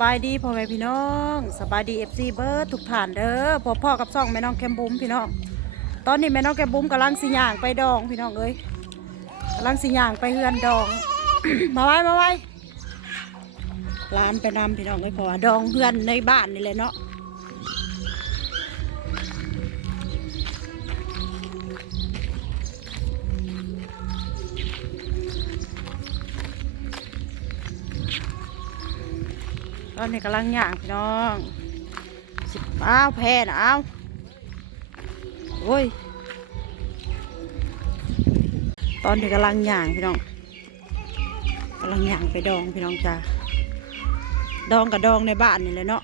บายดีพ่อแม่พี่น้องสบายดีFCเบิร์ดทุกท่านเด้อพ่อกับซ่องแม่น้องแคมบุ้มพี่น้องตอนนี้แม่น้องแคมบุ้มกำลังสิย่างไปดองพี่น้องเอ้ยกำลังสิย่างไปเฮือนดอง มาไว้ร้านไปนำพี่น้องเอ้ยเพราะว่าดองเฮือนในบ้านนี่แหละเนาะตอนนี้กำลังย่างพี่น้องสิบอ้าวแพ้นะอ้าวโอ้ยตอนนี้กำลังย่างพี่น้องกำลังย่างไปดองพี่น้องจ้าดองกับดองในบ้านนี่เลยเนาะ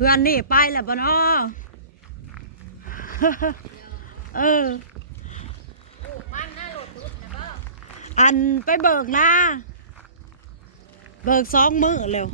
เพื่อนนี่ไปแล้วปะเนาะ อันไปเบิกนะเบิก2 มื้อเร็ว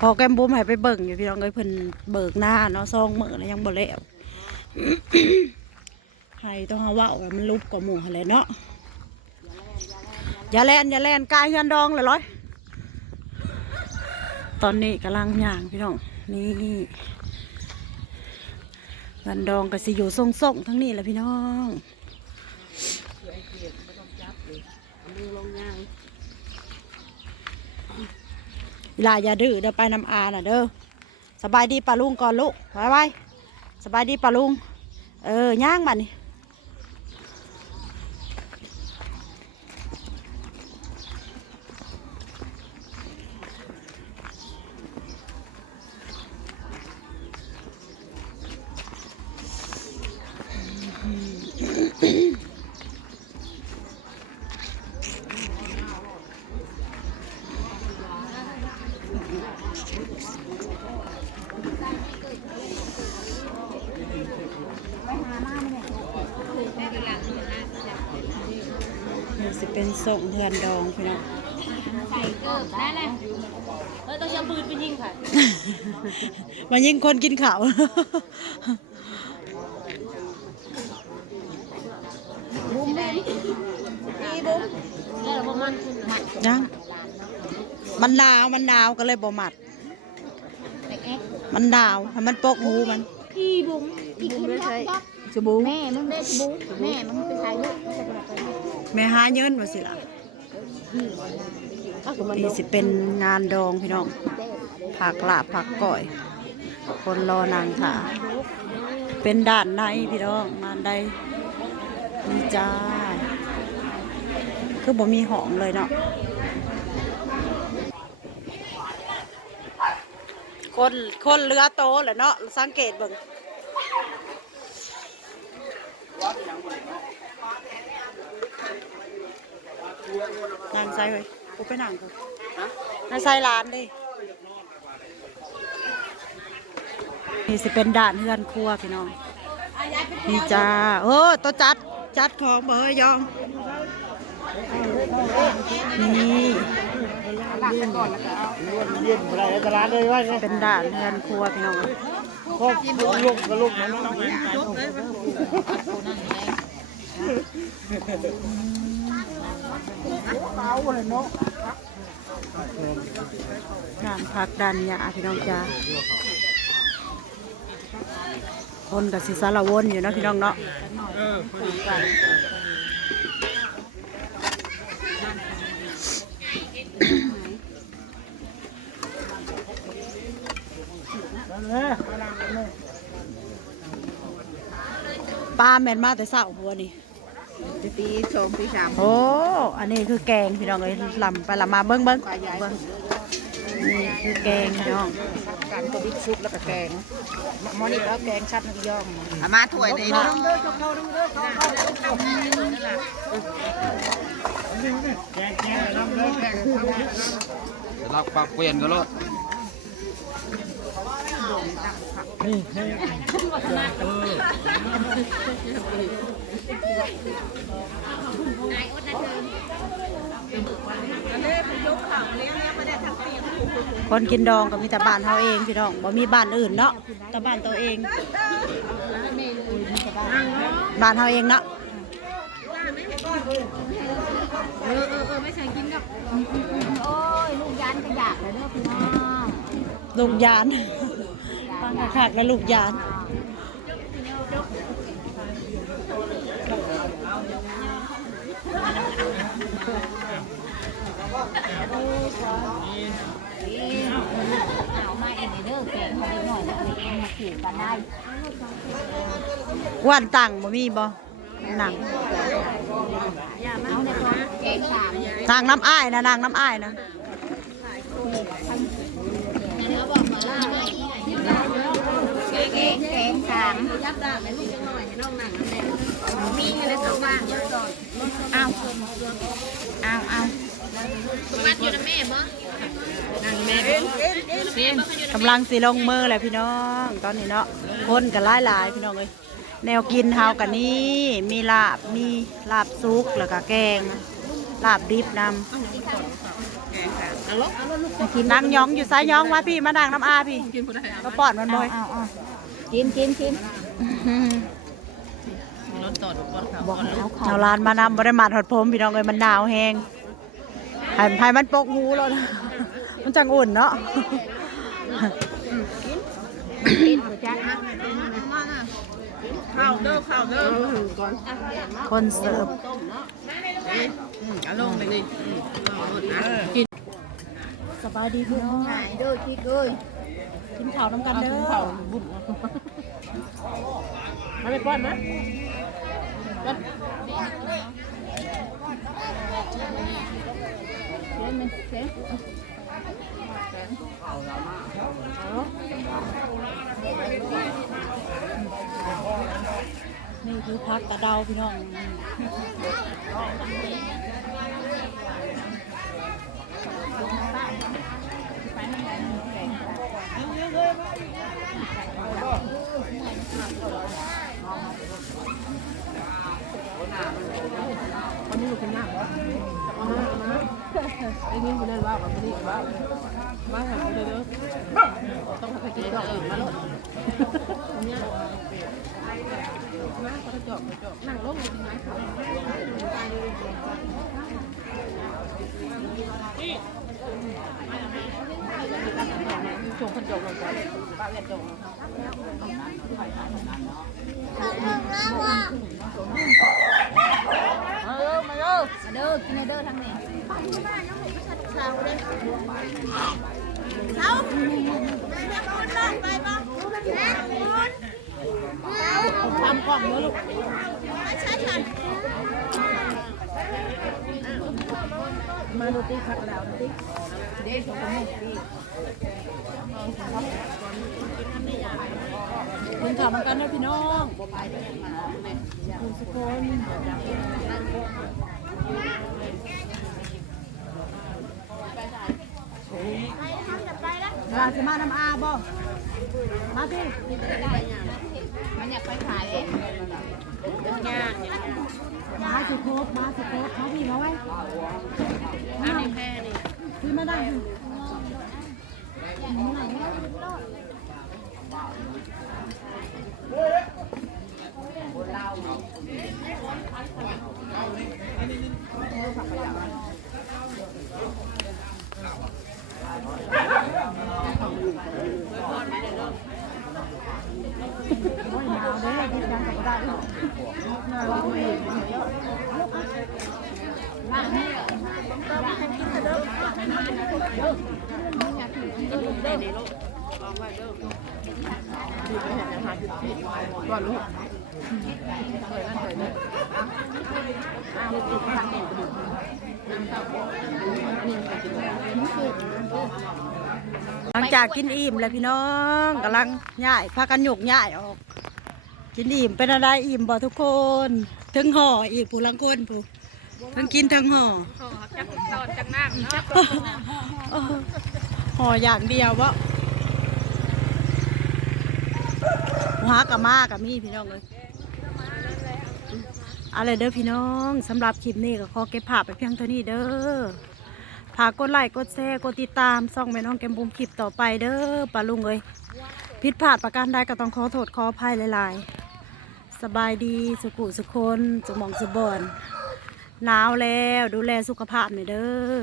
พอแกมบุ้มให้ไปเบิกอยู่พี่น้องเอ้ยเพิ่นเบิกหน้าเนาะ2 มื้อแล้วยังบ่แล้ว ให้ต้องหาว่ามันลุบกว่าหมู่อะไรเนาะอย่าแลนกายเฮือนดองเลยร้อยตอนนี้กำลังย่างพี่น้องนี่เฮือนดองก็สิอยู่ส่งทั้งนี้แหละพี่น้องลาอย่าดื้อเด้อไปน้ำอาน่ะเด้อสบายดีปลาลุงก่อนลูกไว้สบายดีปลาลุงย่างมันนี่สิเป็นส่งเฮือนดองพี่น้องใส่เกิบได้เลยต้องใช้ปืนไปยิงค่ะ มายิงคนกินข้าวบุ้มเลยอีบุ้มแล้วเรามันยังมันหนาวก็เลยบ่หมัดมันหนาวให้มันปกหูมันพี่บุ้มพี่บุ้มไม่ใช่สบู่แม่มึงได้สบู่แม่มึงไปถ่ายรูปแม่หาเงินมาสิล่ะนี่สิเป็นงานดองพี่น้องผักลาบผักก่อยคนรอนางถ่าเป็นด้านในพี่น้องงานใดนี่จ้าคือบ่มีหอมเลยเนาะคนเรือโตแหละเนาะสังเกตเบิ่งนางไซเลยกูไปนั่งกูนางไซร้านดินี่สิเป็นด่านเฮือนครัวพี่น้องนี่จ้าตัวจัดของเบอร์ยองนี่เป็นด่านเฮือนครัวพี่น้องลูกกับลูกด่านพักด่านหญ้าพี่น้องจ้าคนกับสิสารวนอยู่นะพี่น้องเนาะปลาแม่นมาแต่เช้าหัวนี่ตี2 ตี 3โอ้อันนี้คือแกงพี่น้องเอ้ยลำไปลำมาเบิ้งนี่คือแกงพี่น้องการตัวบิ๊กซุปแล้วก็แกงมอนี่แล้วแกงชัดนักย่องมาถ้วยเลยเนาะลักปากเปลี่ยนกันแล้วนี่ คนกินดองก็มีแต่บ้านเฮาเองพี่น้องบ่มีบ้านอื่นเนาะแต่บ้านตัวเองบ้านเฮาเองเนาะไม่ใช่กินกับโอ้ยลูกยานก็อยากเลยเด้อพี่น้อง ลูกยานฟังคักๆแล้วลูกยานเอามาเองเด้อแกงเขาได้หน่อยแล้วเองมาขี่กันได้ ว่านตังบ่มีบ่หนัง เอาในตัวแกงสาม นางน้ำอ้ายนะนางน้ำอ้ายนะ แกงสามยับได้แม่ลูกจังหน่อยน้องหนังมีอะไรสักว่าเอาวัดอยู่นะแม่บ่นั่งแม่กำลังสิลงมือแหละพี่น้องตอนนี้เนาะคนกันหลายๆพี่น้องเอ้ยแนวกินเฮากันนี้มีลาบซุกแล้วก็แกงลาบดิบนำนางยองอยู่ซ้ายยองมาพี่มาดังน้ำอาพี่มาป้อนมันบ่อย กินเอาลานมานำบริมาทอดผมพี่น้องเอ้ยมันหนาวแห้งให้มันปกหูแล้วนะมันจังอุ่นเนาะ กินจ้ะ ข้าวเด้อคนเสิร์ฟ เอาลงไปเลย สบายดีพี่น้อง หายเด้อคิดเอ้ย กินข้าวน้ำกันเด้อ มาไปป้อนนะ นี่คือพักกระเดาพี่น้องวันนี้อยู่กินน้ำเอามาไอ้นี่กูนั่นว่ากับนี่ว่ามาหากูเลยเด้อต้องไปกินดอกอื่นมาโลดเนี่ยมาก็จอกนั่งลงกินน้ำชมคนจบลงไปป้าเวียนจบมาเด้อกินเด้อทั้งนี้ทำกล่องเนื้อลูกมาดูติ๊กพักแล้วติ๊กเด็กของผมคุณข่าวเหมือนกันนะพี่น้องคุณสุพลจะมาน้ำอาบ่มาพี่ มันอยากไปขายเอง มาสุโคบมาพี่มาไว้อันนี้แพ้นี่พี่มาได้ก่อนลูกหลังจากกินอิ่มแล้วพี่น้องกำลังย่ายพากันหยกย่ายออกกินอิ่มเป็นอะไรอิ่มบ่ทุกคนถึงห่ออีกผู้ลังคนผู้ทั้งกินทั้งห่อห่ออย่างเดียววะหัวกับมากับมีพี่น้องเลยอะไรเด้อพี่น้องสำหรับคลิปนี้ก็ขอเก็บภาพไปเพียงเท่านี้เด้อ ฝากกดไลค์กดแชร์กดติดตามส่องแม่น้องแก้มบุ๋มคลิปต่อไปเด้อปะลุงเอ้ยผิดพลาดประการใดก็ต้องขอโทษขออภัยหลายๆสบายดีสุขุสุคนสมองสุบอนหนาวแล้วดูแลสุขภาพหน่อยเด้อ